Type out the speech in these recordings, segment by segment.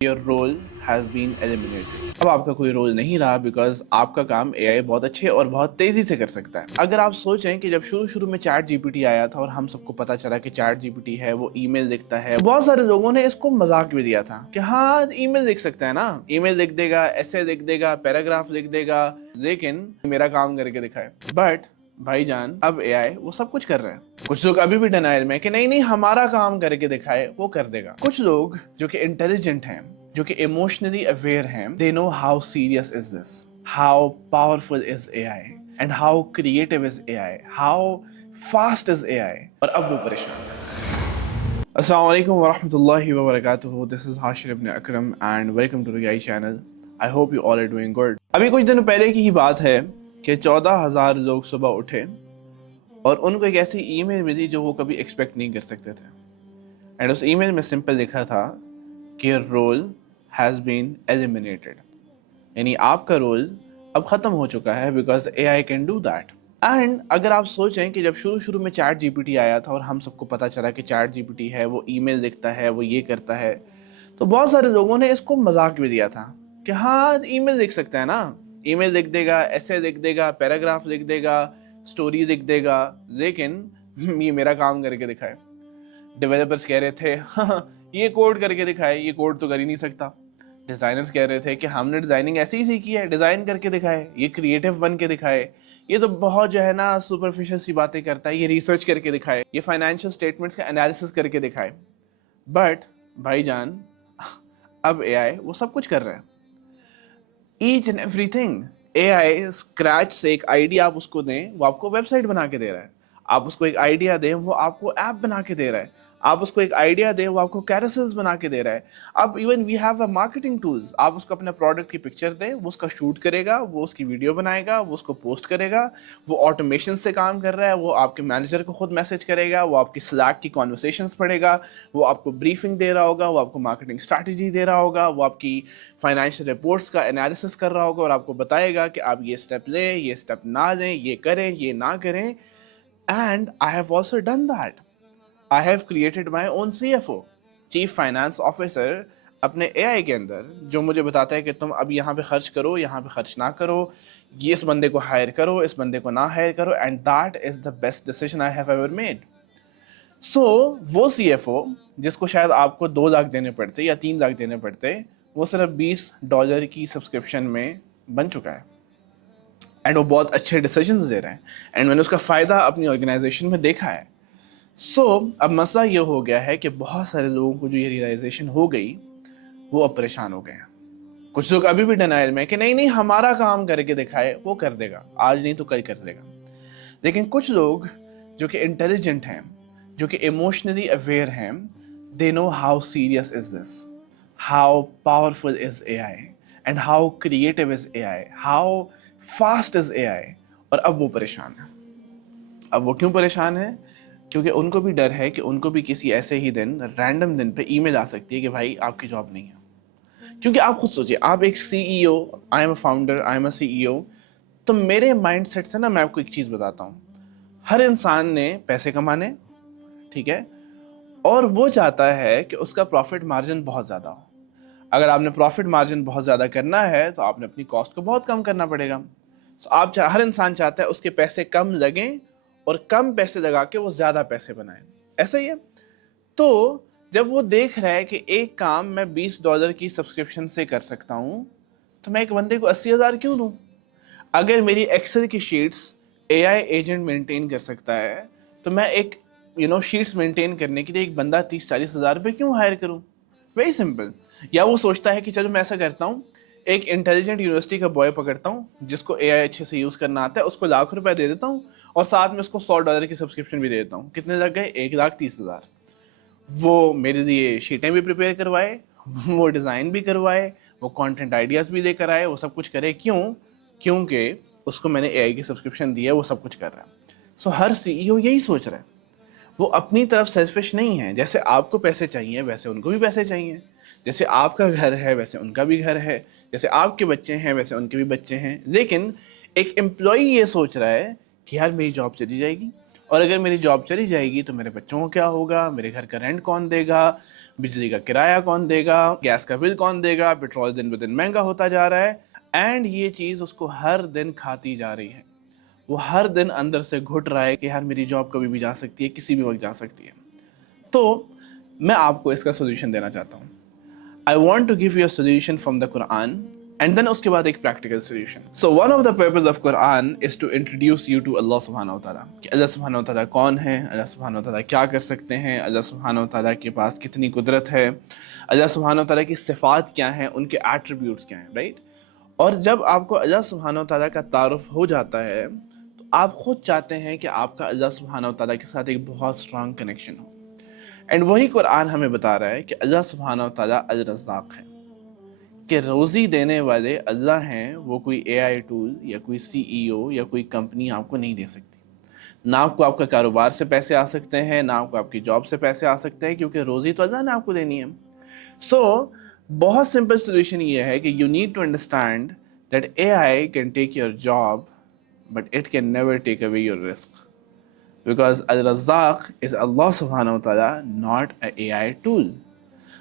Your role has been eliminated. अब आपका कोई रोल नहीं रहा बिकॉज आपका काम एआई बहुत अच्छे और बहुत तेजी से कर सकता है। अगर आप सोचें कि जब शुरू में चैट जीपीटी आया था और हम सबको पता चला कि चैट जीपीटी है, वो ईमेल लिखता है, बहुत सारे लोगों ने इसको मजाक भी दिया था कि हाँ ईमेल लिख सकता है ना, ईमेल लिख देगा, ऐसे लिख देगा, पैराग्राफ लिख देगा, लेकिन मेरा काम करके दिखाए। बट भाईजान अब एआई वो सब कुछ कर रहे हैं। कुछ लोग अभी भी डिनायल में कि नहीं नहीं हमारा काम करके दिखाए, वो कर देगा। कुछ लोग जो कि इंटेलिजेंट हैं, जो कि इमोशनली अवेयर हैं, they know how serious is this, how powerful is AI and how creative is AI, how fast is AI, और अब वो परेशान है। अस्सलाम वालेकुम वरहमतुल्लाहि वबरकातुहू। This is Hashir Ibn Akram and welcome to रियाई channel. I hope you all are doing good. अभी कुछ दिन पहले की ही बात है कि 14,000 लोग सुबह उठे और उनको एक ऐसी ईमेल मिली जो वो कभी एक्सपेक्ट नहीं कर सकते थे। एंड उस ईमेल में सिंपल लिखा था कि रोल हैज़ बीन एलिमिनेटेड, यानी आपका रोल अब ख़त्म हो चुका है because AI can do that. And अगर आप सोचें कि जब शुरू में चैट जीपीटी आया था और हम सबको पता चला कि चैट जीपीटी है, वो ईमेल लिखता है, वो ये करता है, तो बहुत सारे लोगों ने इसको मजाक भी दिया था कि हाँ ईमेल लिख सकता है ना, ईमेल लिख देगा, ऐसे लिख देगा, पैराग्राफ लिख देगा, स्टोरी लिख देगा, लेकिन ये मेरा काम करके दिखाए। डेवलपर्स कह रहे थे हाँ ये कोड करके दिखाए, ये कोड तो कर ही नहीं सकता। डिजाइनर्स कह रहे थे कि हमने डिजाइनिंग ऐसे ही सीखी है, डिजाइन करके दिखाए, ये क्रिएटिव बन के दिखाए, ये तो बहुत जो है ना सुपरफिशियल सी बातें करता है, ये रिसर्च करके दिखाए, ये फाइनेंशियल स्टेटमेंट्स का एनालिसिस करके दिखाए। बट भाईजान अब एआई वो सब कुछ कर रहा है, each and everything. AI scratch से एक आइडिया आप उसको दें, वो आपको वेबसाइट बना के दे रहा है। आप उसको एक आइडिया दें, वो आपको ऐप बना के दे रहा है। आप उसको एक आइडिया दें, वो आपको कैरेसेस बना के दे रहा है। अब even we have a marketing tools, आप उसको अपने प्रोडक्ट की पिक्चर दें, वो उसका शूट करेगा, वो उसकी वीडियो बनाएगा, वो उसको पोस्ट करेगा, वो ऑटोमेशन से काम कर रहा है, वो आपके मैनेजर को खुद मैसेज करेगा, वो आपकी स्लैक की कॉन्वर्सेशंस पढ़ेगा, वो आपको ब्रीफिंग दे रहा होगा, वो आपको मार्केटिंग स्ट्रैटेजी दे रहा होगा, वो आपकी फाइनेंशियल रिपोर्ट्स का एनालिसिस कर रहा होगा और आपको बताएगा कि आप ये स्टेप लें, ये स्टेप ना लें, ये करें, ये ना करें। And I have also done that. I have created my own CFO, chief finance officer, अपने एआई के अंदर, जो मुझे बताता है कि तुम अब यहाँ पे खर्च करो, यहाँ पे खर्च ना करो, ये इस बंदे को हायर करो, इस बंदे को ना हायर करो, and that is the best decision I have ever made. So वो CFO जिसको शायद आपको 2 लाख देने पड़ते या 3 लाख देने पड़ते, वो सिर्फ $20 की सब्सक्रिप्शन में बन चुका है। एंड वो बहुत अच्छे डिसीजंस दे रहे हैं, एंड मैंने उसका फ़ायदा अपनी ऑर्गेनाइजेशन में देखा है। सो अब मसला ये हो गया है कि बहुत सारे लोगों को जो ये रियलाइजेशन हो गई, वो अब परेशान हो गए हैं। कुछ लोग अभी भी डिनायल में कि नहीं नहीं हमारा काम करके दिखाए, वो कर देगा, आज नहीं तो कल कर देगा। लेकिन कुछ लोग जो कि इंटेलिजेंट हैं, जो कि इमोशनली अवेयर हैं, they know how serious is this, how powerful is AI and how creative is AI, how fast is AI, और अब वो परेशान है। अब वो क्यों परेशान है? क्योंकि उनको भी डर है कि उनको भी किसी ऐसे ही दिन, रैंडम दिन पे ईमेल आ सकती है कि भाई आपकी जॉब नहीं है। क्योंकि आप खुद सोचिए, आप एक CEO, I am a founder, I am a CEO, तो मेरे माइंडसेट से ना मैं आपको एक चीज़ बताता हूँ। हर इंसान ने पैसे कमाने, ठीक है, और वो चाहता है कि उसका प्रॉफिट मार्जिन बहुत ज़्यादा हो। अगर आपने प्रॉफिट मार्जिन बहुत ज़्यादा करना है तो आपने अपनी कॉस्ट को बहुत कम करना पड़ेगा। तो हर इंसान चाहता है उसके पैसे कम लगें और कम पैसे लगा के वो ज़्यादा पैसे बनाए। ऐसा ही है। तो जब वो देख रहा है कि एक काम मैं $20 की सब्सक्रिप्शन से कर सकता हूँ, तो मैं एक बंदे को 80,000 क्यों दूँ? अगर मेरी एक्सेल की शीट्स एआई एजेंट मेंटेन कर सकता है, तो मैं एक शीट्स मेंटेन करने के लिए एक बंदा 30-40 हज़ार रुपये क्यों हायर करूँ? Very simple. या वो सोचता है कि चलो मैं ऐसा करता हूँ, एक इंटेलिजेंट यूनिवर्सिटी का बॉय पकड़ता हूँ जिसको एआई अच्छे से यूज़ करना आता है, उसको ₹1,00,000 दे देता हूँ और साथ में उसको $100 की सब्सक्रिप्शन भी दे देता हूँ। कितने लग गए? 1,30,000। वो मेरे लिए शीटें भी प्रिपेयर करवाए, वो डिज़ाइन भी करवाए, वो कंटेंट आइडियाज़ भी लेकर आए, वो सब कुछ करे। क्यों? क्योंकि उसको मैंने एआई की सब्सक्रिप्शन दी है, वो सब कुछ कर रहा है। सो हर CEO यही सोच रहा है। वो अपनी तरफ सेल्फिश नहीं है। जैसे आपको पैसे चाहिए वैसे उनको भी पैसे चाहिए, जैसे आपका घर है वैसे उनका भी घर है, जैसे आपके बच्चे हैं वैसे उनके भी बच्चे हैं। लेकिन एक एम्प्लॉई ये सोच रहा है कि यार मेरी जॉब चली जाएगी, और अगर मेरी जॉब चली जाएगी तो मेरे बच्चों को क्या होगा, मेरे घर का रेंट कौन देगा, बिजली का किराया कौन देगा, गैस का बिल कौन देगा, पेट्रोल दिन ब दिन महंगा होता जा रहा है। एंड ये चीज़ उसको हर दिन खाती जा रही है। वो हर दिन अंदर से घुट रहा है कि यार मेरी जॉब कभी भी जा सकती है, किसी भी वक्त जा सकती है। तो मैं आपको इसका सोल्यूशन देना चाहता हूँ। I want to give you a solution from the Quran and then उसके बाद एक practical solution. So one of the purpose of Quran is to introduce you to Allah subhanahu wa ta'ala. कि अल्लाह subhanahu wa ta'ala कौन है, अल्लाह subhanahu wa ta'ala क्या कर सकते हैं, अल्लाह subhanahu wa ta'ala के पास कितनी कुदरत है, अल्लाह subhanahu wa ta'ala की सिफात क्या हैं, उनके attributes क्या हैं, right? और जब आपको अल्लाह subhanahu wa ta'ala का तारुफ हो जाता है तो आप खुद चाहते हैं कि आपका अल्लाह subhanahu wa ta'ala के साथ एक बहुत strong connection हो। एंड वही कुरान हमें बता रहा है कि अल्लाह सुब्हानहू व तआला अल रज़्ज़ाक़ है, कि रोज़ी देने वाले अल्लाह हैं, वो कोई एआई टूल या कोई सीईओ या कोई कंपनी आपको नहीं दे सकती। ना आपको आपका कारोबार से पैसे आ सकते हैं, ना आपको आपकी जॉब से पैसे आ सकते हैं, क्योंकि रोज़ी तो अल्लाह ने आपको देनी है। सो बहुत सिंपल सोल्यूशन ये है कि you need to understand that AI can take your job but it can never take away your risk, because Al-Razzaq is Allah subhanahu wa ta'ala, not a AI tool.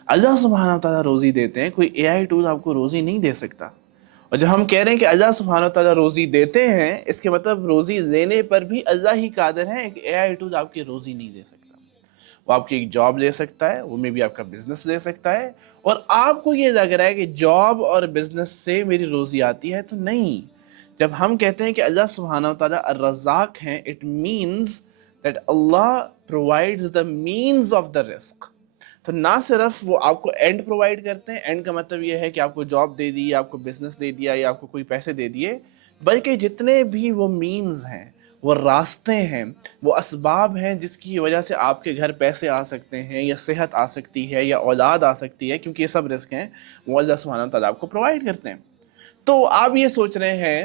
अल्लाह सुब्हानहू व तआला रोज़ी देते हैं, कोई AI टूल आपको रोज़ी नहीं दे सकता। और जब हम कह रहे हैं कि अल्लाह सुब्हानहू व तआला रोज़ी देते हैं, इसके मतलब रोज़ी देने पर भी अल्लाह ही कादिर है, एक AI टूल आपकी रोज़ी नहीं दे सकता। वो आपकी एक जॉब ले सकता है, वो मे भी आपका बिजनेस ले सकता है, और आपको ये लग रहा है कि जॉब और बिजनेस से मेरी रोज़ी आती है, तो नहीं। जब हम कहते हैं कि अल्लाह सुब्हानहू व तआला अर्रज़्ज़ाक़ हैं, it means that Allah provides the means of the risk. तो ना सिर्फ वो आपको एंड प्रोवाइड करते हैं, एंड का मतलब ये है कि आपको जॉब दे दी, आपको बिजनेस दे दिया या आपको कोई पैसे दे दिए, बल्कि जितने भी वो मीन्स हैं, वो रास्ते हैं, वो असबाब हैं जिसकी वजह से आपके घर पैसे आ सकते हैं या सेहत आ सकती है या औलाद आ सकती है, क्योंकि ये सब रिस्क हैं, वो अल्लाह सुब्हानहू व तआला आपको प्रोवाइड करते हैं। तो आप ये सोच रहे हैं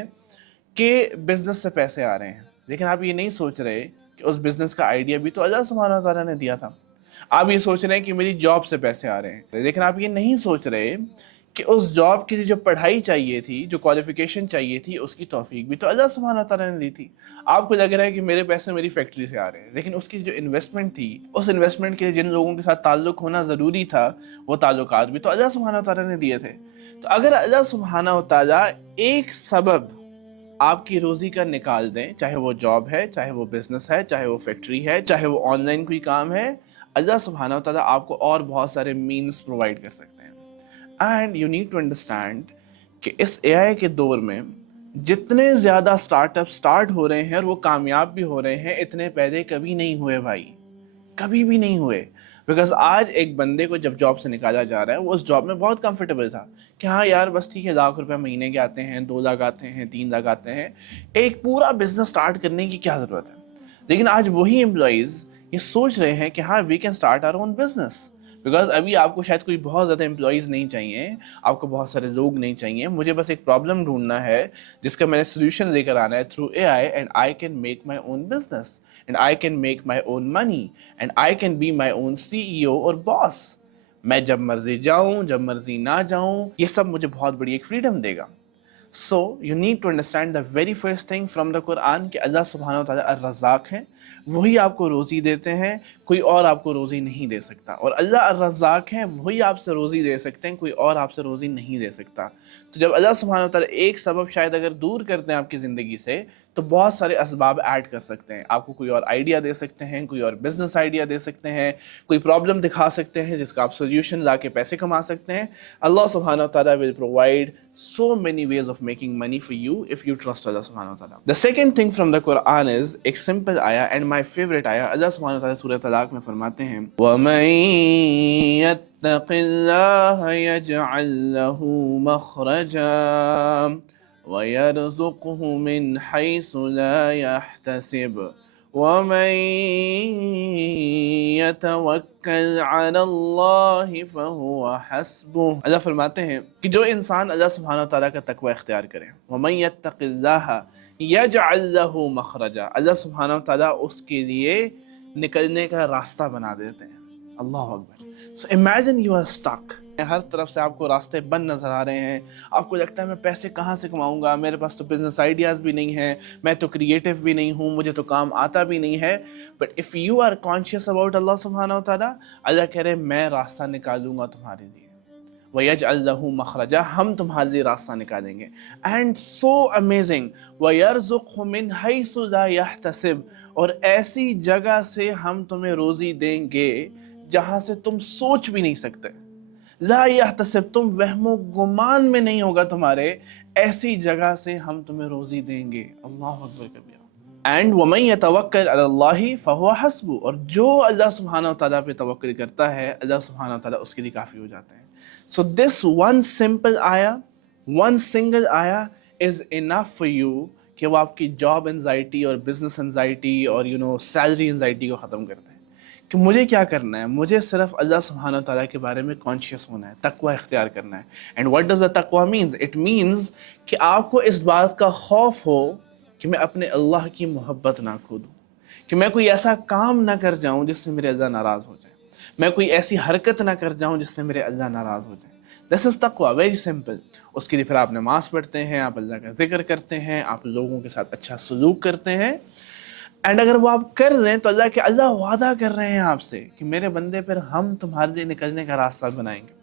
कि बिजनेस से पैसे आ रहे हैं, लेकिन आप ये नहीं सोच रहे कि उस बिजनेस का आइडिया भी तो अल्लाह सुब्हानहू व तआला ने दिया था। आप ये सोच रहे हैं कि मेरी जॉब से पैसे आ रहे हैं, लेकिन आप ये नहीं सोच रहे कि उस जॉब की जो पढ़ाई चाहिए थी, जो क्वालिफिकेशन चाहिए थी, उसकी तौफीक भी तो अल्लाह सुब्हानहू व तआला ने दी थी। आपको लग रहा है कि मेरे पैसे मेरी फैक्ट्री से आ रहे हैं, लेकिन उसकी जो इन्वेस्टमेंट थी, उस इन्वेस्टमेंट के लिए जिन लोगों के साथ ताल्लुक होना ज़रूरी था, वो ताल्लुकात भी तो अल्लाह सुब्हानहू व तआला ने दिए थे। तो अगर अल्लाह सुब्हानहू व तआला एक सबब आपकी रोज़ी का निकाल दें, चाहे वो जॉब है, चाहे वो बिजनेस है, चाहे वो फैक्ट्री है, चाहे वो ऑनलाइन कोई काम है, अल्लाह सुब्हानहू व तआला आपको और बहुत सारे मीन्स प्रोवाइड कर सकते हैं। And you need to understand कि इस एआई के दौर में जितने ज़्यादा स्टार्टअप स्टार्ट हो रहे हैं और वो कामयाब भी हो रहे हैं, इतने पहले कभी नहीं हुए भाई, कभी भी नहीं हुए। बिकॉज आज एक बंदे को जब जॉब से निकाला जा रहा है, वो उस जॉब में बहुत कंफर्टेबल था कि हाँ यार बस ठीक है, ₹1,00,000 महीने के आते हैं, 2 लाख आते हैं, 3 लाख आते हैं, एक पूरा बिजनेस स्टार्ट करने की क्या ज़रूरत है। लेकिन आज वही एम्प्लॉयज़ ये सोच रहे हैं कि हाँ we can start our own business, because अभी आपको शायद कोई बहुत ज़्यादा एम्प्लॉयज़ नहीं चाहिए, आपको बहुत सारे लोग नहीं चाहिए, मुझे बस एक प्रॉब्लम ढूंढना है जिसका मैंने सोल्यूशन लेकर आना है through AI, and I can make my own business, and I can make my own money, and I can be my own CEO और बॉस। मैं जब मर्जी जाऊं, जब मर्जी ना जाऊं, ये सब मुझे बहुत बड़ी एक फ्रीडम देगा। So you need to understand the very first thing from the Quran कि अल्लाह सुब्हानहू व तआला अर्रज़्ज़ाक़ हैं, वही आपको रोज़ी देते हैं, कोई और आपको रोज़ी नहीं दे सकता। और अल्लाह अर्रज़्ज़ाक़ हैं, वही आपसे रोज़ी दे सकते हैं, कोई और आपसे रोज़ी नहीं दे सकता। तो जब अल्लाह सुब्हानहू व तआला एक सबब शायद अगर दूर करते हैं आपकी ज़िंदगी से, तो बहुत सारे असबाब ऐड कर सकते हैं। आपको कोई और आइडिया दे सकते हैं, कोई और बिजनेस आइडिया दे सकते हैं, कोई प्रॉब्लम दिखा सकते हैं जिसका आप सोल्यूशन ला के पैसे कमा सकते हैं। अल्लाह सुब्हानहू व तआला will provide so many ways of making money for you if you trust Allah subhanahu wa ta'ala. The second thing from the Quran is एक simple ayah and my favorite ayah, अल्लाह सुब्हानहू व तआला सूरह तलाक में फरमाते हैं, وَمَن يَتَّقِ اللَّهَ يَجْعَل لَّهُ مَخْرَجًا وَيَرْزُقْهُ مِنْ حَيْثُ لَا يَحْتَسِبُ وَمَن يَتَوَكَّلْ عَلَى اللَّهِ فَهُوَ حَسْبُهُ। अल्लाह फरमाते हैं कि जो इंसान अल्लाह सुब्हानहू व तआला का तकवा इख्तियार करे, वमन यत्तक़िल्लाह यजअल लहू मखरजा, अल्लाह सुब्हानहू व तआला उसके लिए निकलने का रास्ता बना देते हैं। अल्लाहु अकबर। So imagine you are stuck, हर तरफ से आपको रास्ते बंद नजर आ रहे हैं, आपको लगता है मैं पैसे कहाँ से कमाऊंगा, मेरे पास तो बिजनेस आइडियाज भी नहीं है, मैं तो क्रिएटिव भी नहीं हूँ, मुझे तो काम आता भी नहीं है। But if you are conscious about Allah सुब्हानहू व तआला, अल्लाह कह रहे मैं रास्ता निकालूंगा तुम्हारे लिए, वयजअल लहू मखरजा, हम तुम्हारे लिए रास्ता निकालेंगे। एंड सो अमेजिंग, वयरज़ुक़हु मिन हैसु ला यहतसिब, और ऐसी जगह से हम तुम्हें रोजी देंगे जहां से तुम सोच भी नहीं सकते। ला यहतसिब, तुम वहमो गुमान में नहीं होगा तुम्हारे, ऐसी जगह से हम तुम्हें रोजी देंगे। अल्लाह अकबर कबीरा। एंड वमन यतवक्कल अलल्लाहि फहुवा हस्बु, और जो अल्लाह सुब्हानहू व तआला पे तवक्कुल करता है, अल्लाह सुब्हानहू व तआला उसके लिए काफी हो जाता है। सो दिस वन सिंपल आया, वन सिंगल आया इज इनफ फॉर यू कि वो आपकी जॉब एंजाइटी और बिजनेस एंजाइटी और सैलरी एंजाइटी को खत्म करता है। कि मुझे क्या करना है, मुझे सिर्फ अल्लाह सुब्हानहू व तआला के बारे में कॉन्शियस होना है, तकवा इख्तियार करना है। एंड व्हाट डज द तकवा मीन्स? इट मीन्स कि आपको इस बात का खौफ हो कि मैं अपने अल्लाह की मोहब्बत ना खो दूँ, कि मैं कोई ऐसा काम ना कर जाऊँ जिससे मेरे अल्लाह नाराज़ हो जाए, मैं कोई ऐसी हरकत ना कर जाऊँ जिससे मेरे अल्लाह नाराज़ हो जाए। दिस इज़ तकवा, वेरी सिंपल। उसके लिए फिर आप नमाज पढ़ते हैं, आप अल्लाह का जिक्र करते हैं, आप लोगों के साथ अच्छा सलूक करते हैं। एंड अगर वो आप कर रहे हैं तो अल्लाह वादा कर रहे हैं आपसे कि मेरे बंदे फिर हम तुम्हारे लिए निकलने का रास्ता बनाएंगे।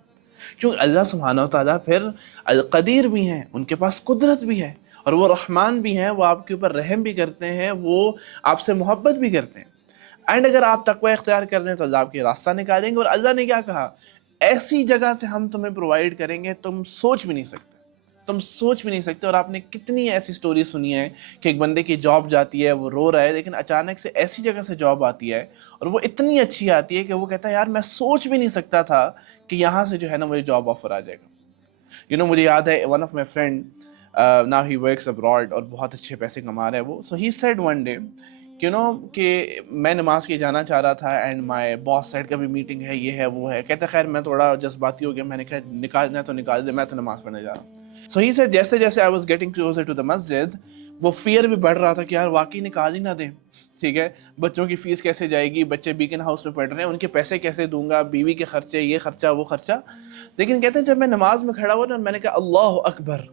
क्योंकि अल्लाह सुब्हानहू व तआला फिर अल कदीर भी हैं, उनके पास कुदरत भी है, और वो रहमान भी हैं, वो आपके ऊपर रहम भी करते हैं, वो आपसे मोहब्बत भी करते हैं। एंड अगर आप तकवा इख्तियार कर रहे हैं तो अल्लाह आपके रास्ता निकालेंगे। और अल्लाह ने क्या कहा? ऐसी जगह से हम तुम्हें प्रोवाइड करेंगे तुम सोच भी नहीं सकते, तुम सोच भी नहीं सकते। और आपने कितनी ऐसी स्टोरी सुनी है कि एक बंदे की जॉब जाती है, वो रो रहा है, लेकिन अचानक से ऐसी जगह से जॉब आती है और वो इतनी अच्छी आती है कि वो कहता है यार मैं सोच भी नहीं सकता था कि यहाँ से जो है ना मुझे जॉब ऑफर आ जाएगा। मुझे याद है one of my friend, now he works abroad और बहुत अच्छे पैसे कमा रहा है वो। सो ही सेड वन डे कि मैं नमाज के जाना चाह रहा था एंड माय बॉस सेड कभी मीटिंग है, ये है वो है। कहता खैर मैं थोड़ा जज्बाती हो गया, मैंने कहा निकालना तो निकाल दे, मैं तो नमाज पढ़ने जा रहा हूँ। सो ही सेड जैसे जैसे I was getting closer to the मस्जिद, वो फियर भी बढ़ रहा था कि यार वाकई निकाल ही ना दें, ठीक है, बच्चों की फीस कैसे जाएगी, बच्चे बीकन हाउस में पढ़ रहे हैं, उनके पैसे कैसे दूंगा, बीवी के खर्चे, ये खर्चा वो खर्चा। लेकिन कहते हैं जब मैं नमाज में खड़ा हुआ ना, मैंने कहा अल्लाह अकबर,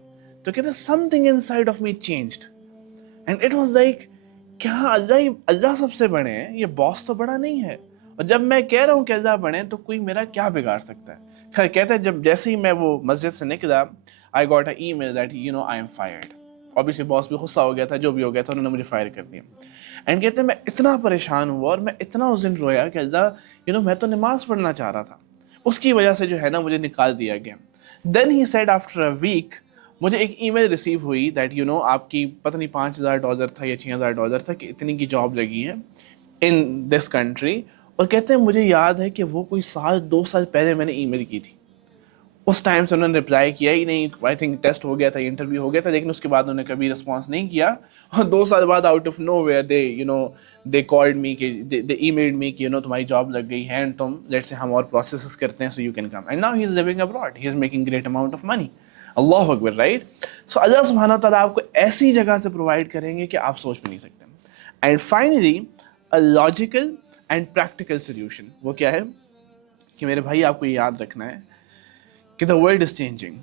तो कहते हैं something inside of me changed and it was like क्या अल्लाह सबसे बड़े हैं, ये बॉस तो बड़ा नहीं है, और जब मैं कह रहा हूँ कि अल्लाह बड़े तो कोई मेरा क्या बिगाड़ सकता है। खैर कहते हैं जब जैसे ही मैं वो मस्जिद से निकला, I got a email that I am fired. Obviously boss भी गुस्सा हो गया था, जो भी हो गया था, उन्होंने मुझे फायर कर दिया। एंड कहते हैं मैं इतना परेशान हुआ और मैं इतना उस दिन रोया कि अल्लाह मैं तो नमाज पढ़ना चाह रहा था, उसकी वजह से जो है ना मुझे निकाल दिया गया। Then he said after a week मुझे एक ईमेल रिसीव हुई दैट आपकी पता नहीं $5,000 था या $6,000 था कि इतनी की जॉब लगी है इन दिस कंट्री। और कहते हैं मुझे याद है कि वो कोई 2 साल पहले मैंने ईमेल की थी, उस टाइम से उन्होंने रिप्लाई किया ही नहीं। आई थिंक टेस्ट हो गया था, इंटरव्यू हो गया था, लेकिन उसके बाद उन्होंने कभी रिस्पॉन्स नहीं किया। और 2 साल बाद out of nowhere they called me कि दे ईमेल्ड मी कि तुम्हारी जॉब लग गई है एंड तुम लेट्स से हम और प्रोसेसेस करते हैं so you can come. And now he is living abroad, he is making great amount of money. अल्लाह अकबर, राइट। सो अल्लाह सुब्हानहू व तआला आपको ऐसी जगह से प्रोवाइड करेंगे कि आप सोच भी नहीं सकते। And finally a logical and practical solution, वो क्या है कि मेरे भाई आपको याद रखना है कि the world is changing,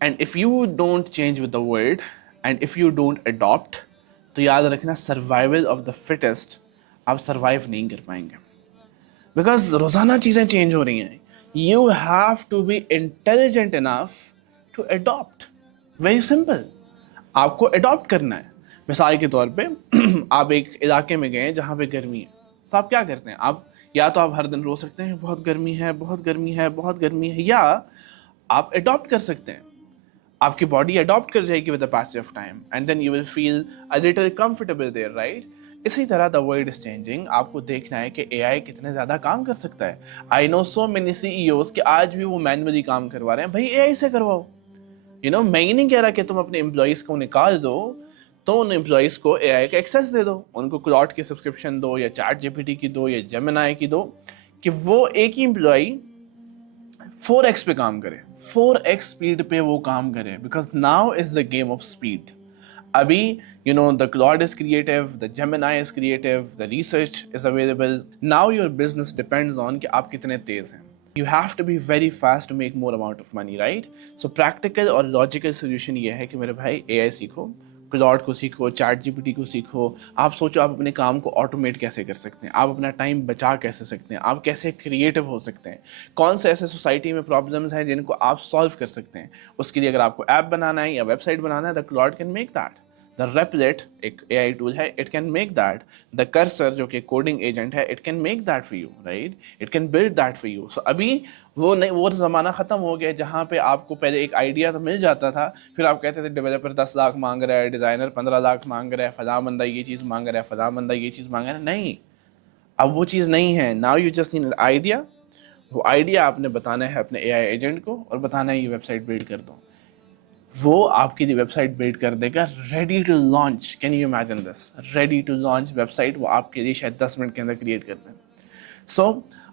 and if you don't change with the world and if you don't adopt, तो याद रखना सर्वाइवल ऑफ द फिटेस्ट, आप सर्वाइव नहीं कर पाएंगे। बिकॉज रोजाना चीजें चेंज हो रही हैं। You have to be intelligent enough to adopt, very simple. आपको अडॉप्ट करना है। मिसाल के तौर पे आप एक इलाके में गए जहाँ पे गर्मी है, तो आप क्या करते हैं? आप या तो आप हर दिन रो सकते हैं बहुत गर्मी है, बहुत गर्मी है, बहुत गर्मी है, या आप अडॉप्ट कर सकते हैं। आपकी बॉडी अडॉप्ट कर जाएगी with the passage of time and then you will feel a little comfortable there, right. इसी तरह द वर्ल्ड इज चेंजिंग। आपको देखना है कि एआई कितने ज्यादा काम कर सकता है। I know so many CEOs कि आज भी वो मैनुअली काम करवा रहे हैं। भाई एआई से करवाओ। मैं ये नहीं कह रहा कि तुम अपने एम्प्लॉइज को निकाल दो, तो उन एम्प्लॉइज को एआई का एक्सेस दे दो, उनको क्लॉड की सब्सक्रिप्शन दो या चैट जीपीटी की दो या जेमिनाई की दो, कि वो एक ही एम्प्लॉय 4x पे काम करे, 4x स्पीड पे वो काम करे। Because now is the game of speed. अभी the Claude is creative, the Gemini is creative, the research is available. Now your business depends on कि आप कितने तेज हैं। You have to be very fast to make more amount of money, right? So practical और logical solution ये है कि मेरे भाई AI सीखो, क्लॉड को सीखो, चैट जीपीटी को सीखो। आप सोचो आप अपने काम को ऑटोमेट कैसे कर सकते हैं, आप अपना टाइम बचा कैसे सकते हैं, आप कैसे क्रिएटिव हो सकते हैं, कौन से ऐसे सोसाइटी में प्रॉब्लम्स हैं जिनको आप सॉल्व कर सकते हैं। उसके लिए अगर आपको ऐप बनाना है या वेबसाइट बनाना है, the Claude can make that. The Replit एक AI टूल है, it can make that. The Cursor जो कि कोडिंग एजेंट है, it can make that for you, right? It can build that for you. So अभी वो नहीं, वो ज़माना ख़त्म हो गया जहाँ पे आपको पहले एक आइडिया तो मिल जाता था, फिर आप कहते थे डेवलपर 10 लाख मांग रहा है, डिज़ाइनर 15 लाख मांग रहा है, फलां बंदा ये चीज़ मांग रहा है, फलां बंदा ये चीज़ मांग रहा है। नहीं, अब वो चीज़ नहीं है। Now you just need idea. वो आइडिया आपने बताना है अपने AI एजेंट को और बताना है ये वेबसाइट बिल्ड कर दो। वो आपकी वेबसाइट बिल्ड कर देगा, ready to launch. Can you imagine this? Ready to launch website वो आपके लिए शायद 10 मिनट के अंदर क्रिएट कर दें। सो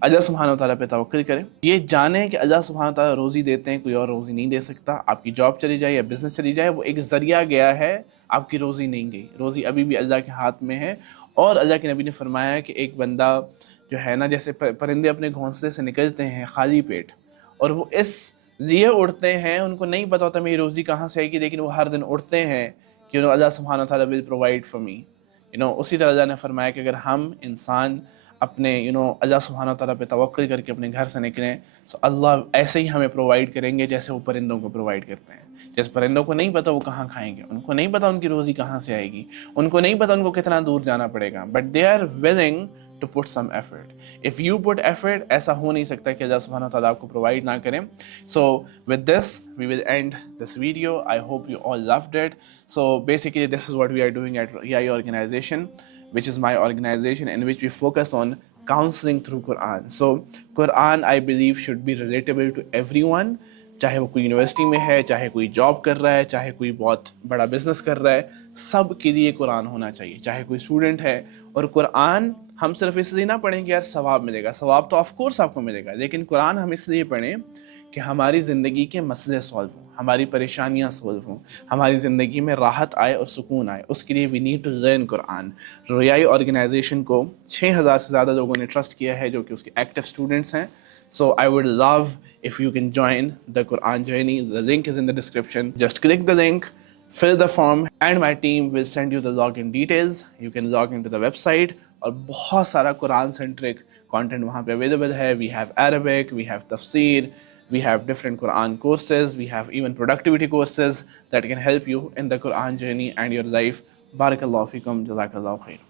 अल्लाह सुब्हानहू तआला पे तवक्कुल करें, ये जानें कि अल्लाह सुब्हानहू तआला रोज़ी देते हैं, कोई और रोज़ी नहीं दे सकता। आपकी जॉब चली जाए या बिजनेस चली जाए, वो एक ज़रिया गया है, आपकी रोज़ी नहीं गई। रोज़ी अभी भी अल्लाह के हाथ में है। और अल्लाह के नबी ने फरमाया कि एक बंदा जो है ना, जैसे परिंदे अपने घोंसले से निकलते हैं खाली पेट, और वो इस लिए उड़ते हैं, उनको नहीं पता होता मेरी रोज़ी कहाँ से आएगी, लेकिन वो हर दिन उड़ते हैं कि अल्लाह सुब्हानहू तआला विल प्रोवाइड फॉर मी। उसी तरह अल्लाह ने फरमाया कि अगर हम इंसान अपने अल्लाह सुब्हानहू तआला पे तवक्कुल करके अपने घर से निकलें, तो अल्लाह ऐसे ही हमें प्रोवाइड करेंगे जैसे वो परिंदों को प्रोवाइड करते हैं। जैसे परिंदों को नहीं पता वो कहाँ खाएंगे, उनको नहीं पता उनकी रोज़ी कहाँ से आएगी, उनको नहीं पता उनको कितना दूर जाना पड़ेगा, but they are willing to put some effort. If you put effort, ऐसा हो नहीं सकता कि अल्लाह सुब्हानहू तआला आपको प्रोवाइड ना करें। So with this we will end this video. I hope you all loved it. So basically this is what we are doing at AI organization, which is my organization, in which we focus on counseling through Quran. So Quran I believe should be relatable to everyone, चाहे वो कोई university में है, चाहे कोई job कर रहा है, चाहे कोई बहुत बड़ा बिजनेस कर रहा है, सब के लिए कुरान होना चाहिए। चाहे कोई स्टूडेंट है, और कुरान हम सिर्फ इसलिए ना पढ़ें कि यार सवाब मिलेगा, सवाब तो ऑफ कोर्स आपको मिलेगा, लेकिन कुरान हम इसलिए पढ़ें कि हमारी ज़िंदगी के मसले सॉल्व हों, हमारी परेशानियां सॉल्व हों, हमारी ज़िंदगी में राहत आए और सुकून आए। उसके लिए we need to learn Quran. रोयाई ऑर्गेनाइजेशन को 6000 से ज़्यादा लोगों ने ट्रस्ट किया है जो कि उसके एक्टिव स्टूडेंट्स हैं। So I would love if you can join the Quran journey. The link is in the description. Just click the link, fill the form, and my team will send you the login details. You can log into the website, और बहुत सारा Quran centric content वहाँ पे available है। We have Arabic, we have tafsir, we have different Quran courses, we have even productivity courses that can help you in the Quran journey and your life. Barakallahu fikum, jazakallahu khair.